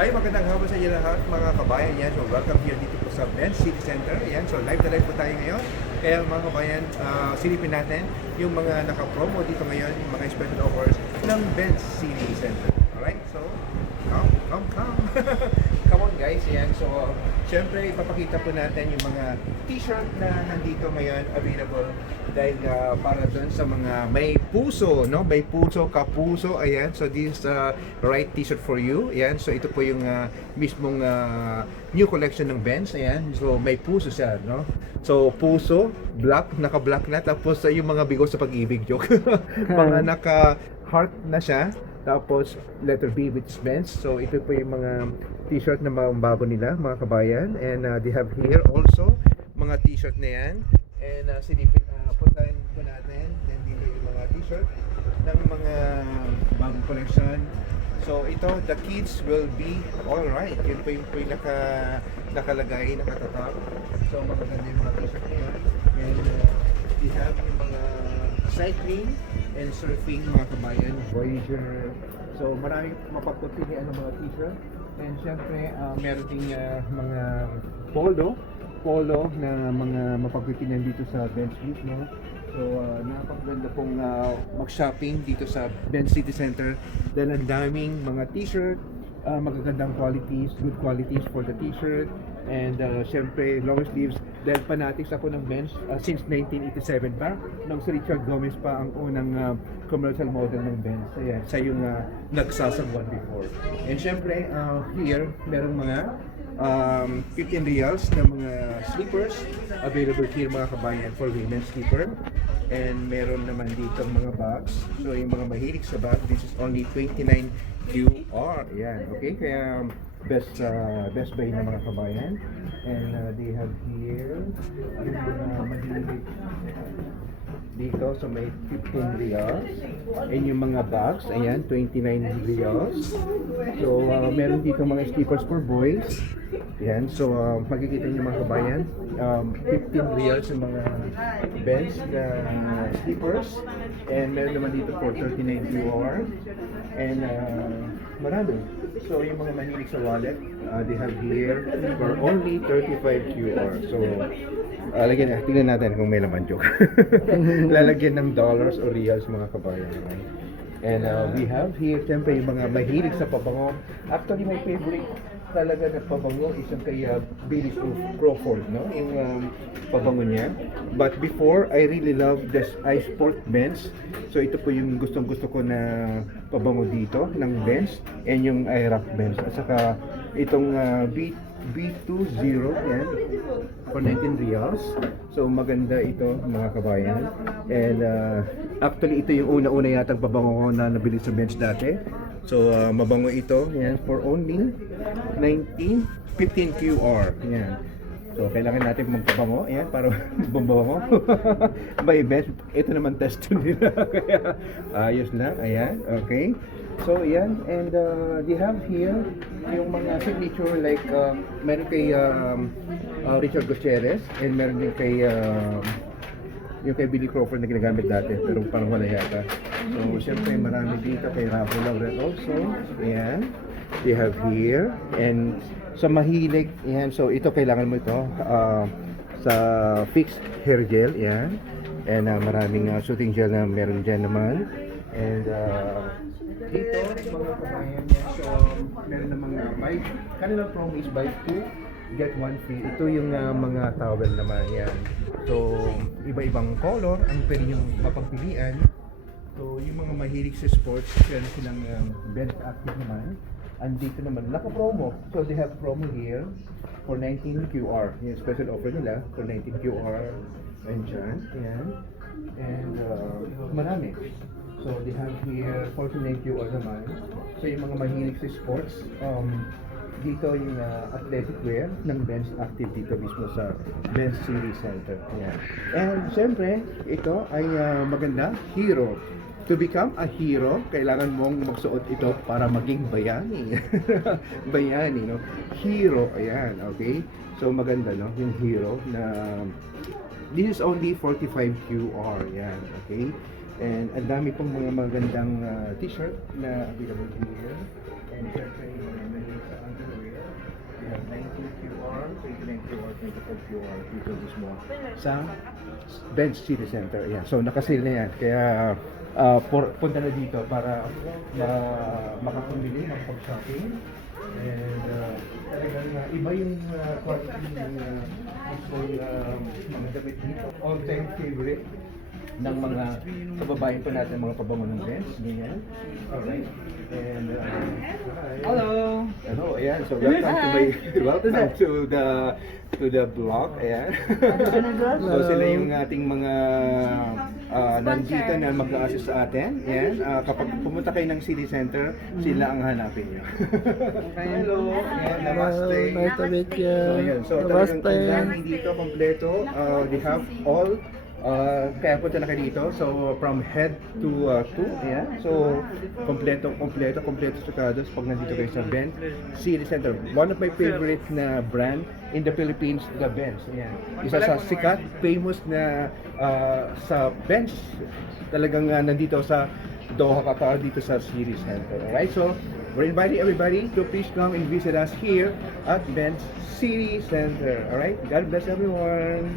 Hi, magandang hapon sa inyo lahat mga kabayan. Yan, so welcome here dito po sa Benz City Center. Yan, so live na live po tayo ngayon. Kaya mga kabayan, silipin natin yung mga naka-promo dito ngayon, yung mga special offers ng Benz City Center. Alright, so come. Come on guys, yan. So, syempre, ipapakita po natin yung mga t-shirt na nandito ngayon available dahil para doon sa mga may puso, no? May puso, kapuso, ayan. So, this is the right t-shirt for you. Ayan, so ito po yung mismong new collection ng Benz, ayan. So, may puso siya, no? So, puso, black, naka-black na. Tapos, yung mga bigo sa pag-ibig, joke. Mga naka-heart na siya. Tapos, letter B with Benz. So, ito po yung mga t-shirt na mga bago nila, mga kabayan. And they have here also mga t-shirt na yan. And silipin, puntahan po natin. Then dito yung mga t-shirt ng mga bagong collection. So, ito, the kids will be alright. Yun po yung nakalagay, nakatatak. So, magaganda yung mga t-shirt na yan. And we have yung mga cycling and surfing, mga kabayan, Voyager. So, marami mapagpapilian ng mga t-shirt. And syempre, meron ding mga polo na mga mapagpipilian dito sa Benz Group, no? So, napakaganda pong mag-shopping dito sa Benz City Center dahil ang daming mga t-shirt, magagandang qualities, good qualities for the t-shirt. And syempre, long sleeves dahil fanatics ako ng Benz since 1987 pa, nung si Richard Gomez pa ang unang commercial model ng Benz. Ayan, siya yung nagsasagwan before. And syempre, here, merong mga 15 reals na mga slippers available here, mga kabayan, for women's slipper. And meron naman dito mga bags. So yung mga mahilig sa bag, this is only 29 QR. Ayan, okay? Kaya best buy ng mga kabayan. And they have here yung mga mahilig dito, so may 15 reals. And yung mga bags, ayan, 29 reals. So meron dito mga slippers for boys. Ayan, so makikita niyo mga kabayan, 15 reals yung mga Benz na slippers. And meron naman dito for 39 QR. And marami. So yung mga mahilig sa wallet, they have here for only 35 QR. So tingnan natin kung may laman, joke. Lalagyan ng dollars o reals, mga kabayan. And we have here, siyempre, yung mga mahilig sa pabango. Actually, my favorite talaga na pabango is yung kay Billy Crawford, no? Yung pabango niya. But before, I really love this Ice Sport Benz. So ito po yung gustong-gusto ko na pabango dito ng Benz, and yung iRock Benz. At saka itong B20, yan, for 19 reals. So maganda ito, mga kabayan. And actually ito yung una-una yatang pabango ko na nabili sa Benz dati. So mabango ito, yan, for only 15 QR. Yan. So kailangan natin magpabango, yan, para mabango. By Benz, ito naman test nila. Kaya ayos lang, ayan, okay. So yan, and they have here yung mga signature, like meron kay Richard Gutierrez, and meron din kay yung kay Billy Crawford na ginagamit dati, pero parang wala yata. So syempre marami dito kay Rafa Lauren also. Ayan, they have here. And sa mahilig, yan, so ito kailangan mo ito sa fixed hair gel, yan. And maraming shooting gel na meron dyan naman. And dito, mga kabayan niya, so meron namang kanilang promo is buy 2 get 1 free. Ito yung mga towel naman, yan. So iba-ibang color ang pwede yung mapagpilian. So yung mga mahilig sa sports, meron silang Benz Active naman. Andito naman, naka-promo. So they have promo here for 19 QR. Yung special offer nila for 19 QR. And dyan, yan. And marami. So they have here 49 QR naman. So yung mga mahilig sa sports, dito yung athletic wear ng Benz Active dito mismo sa Benz City Center. Yan. And syempre, ito ay maganda, hero. To become a hero, kailangan mong magsuot ito para maging bayani. Bayani, no? Hero, ayan, okay? So maganda, no? Yung hero na this is only 45 QR, yan, okay? And ang dami pong mga magandang t-shirt na available here. And syempre, sa underwear. We have 19 QR, 29 QR, 25 QR dito mismo sa Bench City Center. Yan. So naka-sale na yan. Kaya punta na dito para makapamili, makapag-shopping. And talagang iba yung quality ng mga damit dito. All-time favorite ng mga kababayan pa natin, mga pabango ng Benz, ganyan. Alright. And Hello. hello, ayan. So welcome to the vlog. Ayan. So sila yung ating mga nandito na mag-a-assist sa atin. Ayan. Kapag pumunta kayo ng city center, sila ang hanapin nyo. Hello. Ayan, namaste. Nice to meet you. So, ayan. So talagang ang dami dito, kompleto. They have all kaya punta na kayo dito. So from head to toe, ayan. So kompleto sukados pag nandito kayo sa Benz City Center. One of my favorite na brand in the Philippines, the Benz. Ayan. Isa sa sikat, famous na sa Benz. Talagang nandito sa Doha, Qatar, dito sa City Center. Alright, so we're inviting everybody to please come and visit us here at Benz City Center. Alright, God bless everyone.